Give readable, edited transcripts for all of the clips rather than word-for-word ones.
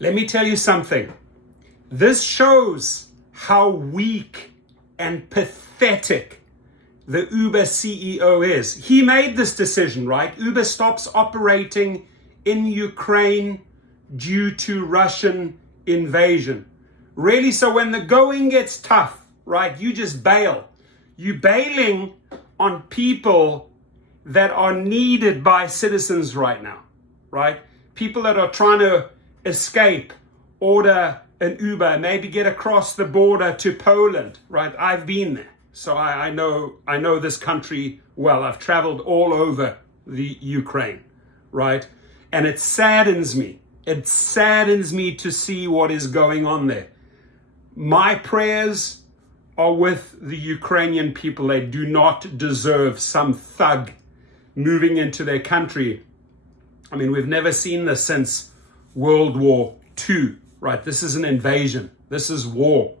Let me tell you something. This shows how weak and pathetic the Uber CEO is. He made this decision, right? Uber stops operating in Ukraine due to Russian invasion. Really, so when the going gets tough, right, you just bail. You're bailing on people that are needed by citizens right now, right? People that are trying to escape, order an Uber, maybe get across the border to Poland, right? I've been there, so I know this country well. I've traveled all over the Ukraine, right? And it saddens me. It saddens me to see what is going on there. My prayers are with the Ukrainian people. They do not deserve some thug moving into their country. I mean, we've never seen this since World War II, right? This is an invasion. This is war,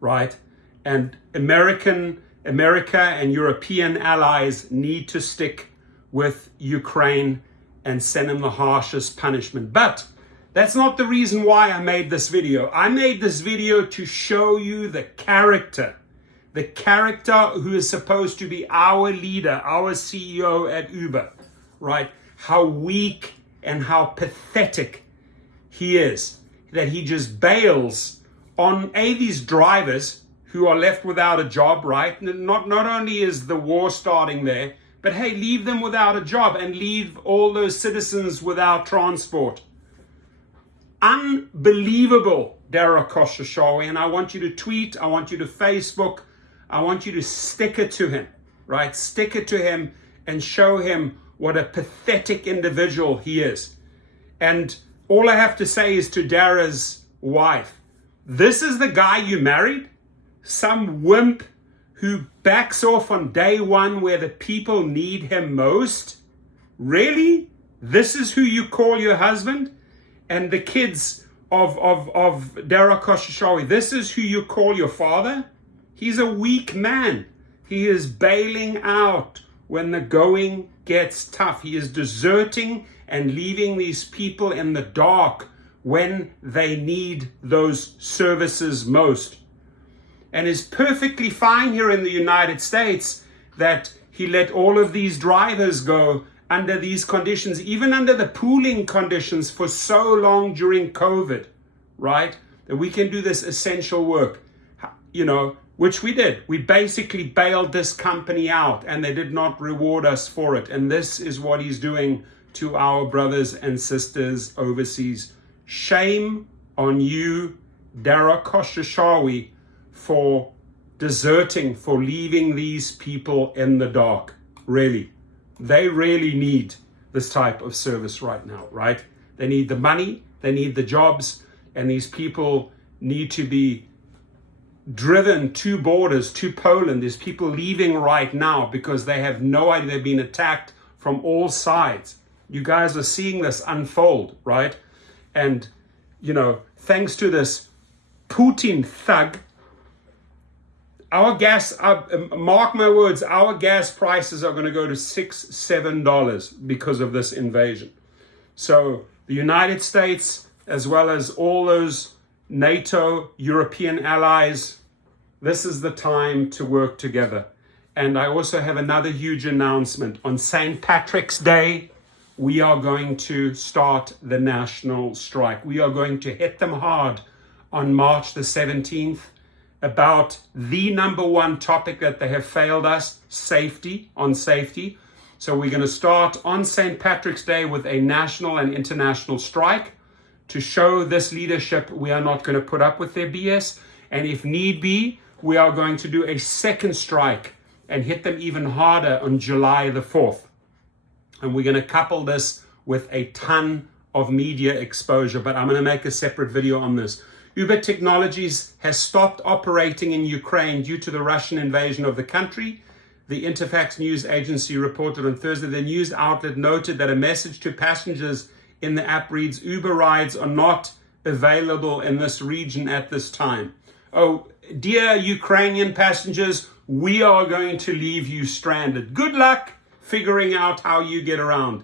right? And America and European allies need to stick with Ukraine and send them the harshest punishment. But that's not the reason why I made this video. I made this video to show you the character who is supposed to be our leader, our CEO at Uber, right? How weak and how pathetic he is, that he just bails on these drivers who are left without a job, right? Not only is the war starting there, but hey, leave them without a job and leave all those citizens without transport. Unbelievable, Dara Khosrowshahi, and I want you to tweet, I want you to Facebook, I want you to stick it to him, right? Stick it to him and show him what a pathetic individual he is. And all I have to say is to Dara's wife, this is the guy you married? Some wimp who backs off on day one where the people need him most? Really? This is who you call your husband? And the kids of Dara Khosrowshahi, this is who you call your father? He's a weak man. He is bailing out when the going gets tough. He is deserting and leaving these people in the dark when they need those services most. And is perfectly fine here in the United States that he let all of these drivers go under these conditions, even under the pooling conditions for so long during COVID, right? That we can do this essential work, which we did. We basically bailed this company out and they did not reward us for it. And this is what he's doing to our brothers and sisters overseas. Shame on you, Dara Khosrowshahi, for deserting, for leaving these people in the dark. Really. They really need this type of service right now, right? They need the money, they need the jobs, and these people need to be driven to borders, to Poland. There's people leaving right now because they have no idea. They've been attacked from all sides. You guys are seeing this unfold, right? And, thanks to this Putin thug, our gas, mark my words, our gas prices are going to go to $6-7 because of this invasion. So the United States, as well as all those NATO, European allies, this is the time to work together. And I also have another huge announcement. On St. Patrick's Day, we are going to start the national strike. We are going to hit them hard on March the 17th. About the number one topic that they have failed us, safety. So we're going to start on St. Patrick's Day with a national and international strike to show this leadership we are not going to put up with their BS. And if need be, we are going to do a second strike and hit them even harder on July the 4th. And we're going to couple this with a ton of media exposure, but I'm going to make a separate video on this. Uber Technologies has stopped operating in Ukraine due to the Russian invasion of the country. The Interfax news agency reported on Thursday. The news outlet noted that a message to passengers in the app reads, Uber rides are not available in this region at this time. Oh, dear Ukrainian passengers, we are going to leave you stranded. Good luck figuring out how you get around.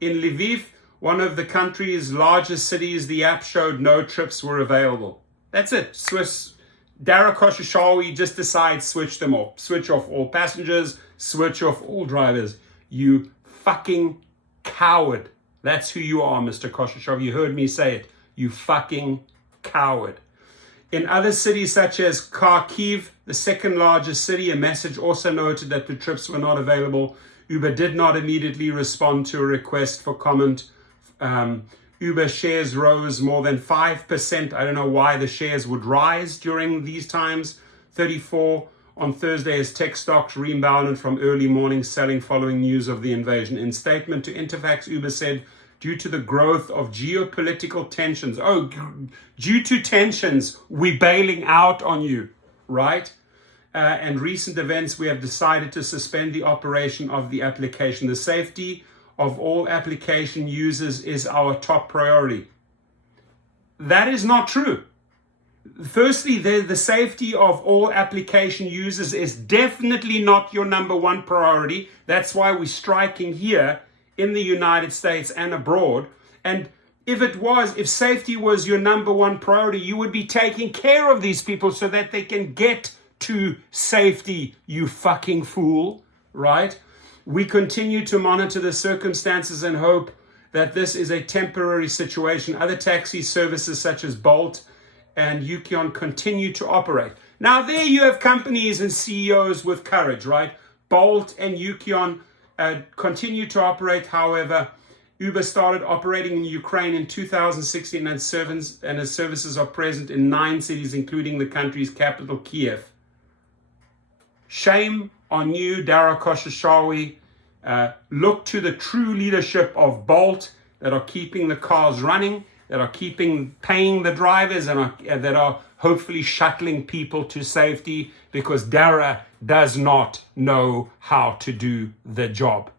In Lviv, one of the country's largest cities, the app showed no trips were available. That's it. Dara Khosrowshahi just decides switch them off. Switch off all passengers, switch off all drivers. You fucking coward. That's who you are, Mr. Khosrowshahi. You heard me say it. You fucking coward. In other cities such as Kharkiv, the second largest city, a message also noted that the trips were not available. Uber did not immediately respond to a request for comment. Uber shares rose more than 5%. I don't know why the shares would rise during these times. 34 on Thursday as tech stocks rebounded from early morning selling following news of the invasion. In statement to Interfax, Uber said, due to the growth of geopolitical tensions, due to tensions, we're bailing out on you, right? And recent events, we have decided to suspend the operation of the application. The safety of all application users is our top priority. That is not true. Firstly, the safety of all application users is definitely not your number one priority. That's why we're striking here in the United States and abroad. And if safety was your number one priority, you would be taking care of these people so that they can get to safety, you fucking fool, right? We continue to monitor the circumstances and hope that this is a temporary situation. Other taxi services such as Bolt and Ukrainians continue to operate. Now there you have companies and CEOs with courage, right? Bolt and Ukrainians continue to operate. However, Uber started operating in Ukraine in 2016 and its services are present in 9 cities, including the country's capital, Kiev. Shame on you, Dara Khosrowshahi. Look to the true leadership of Bolt that are keeping the cars running, that are paying the drivers, and that are hopefully shuttling people to safety, because Dara does not know how to do the job.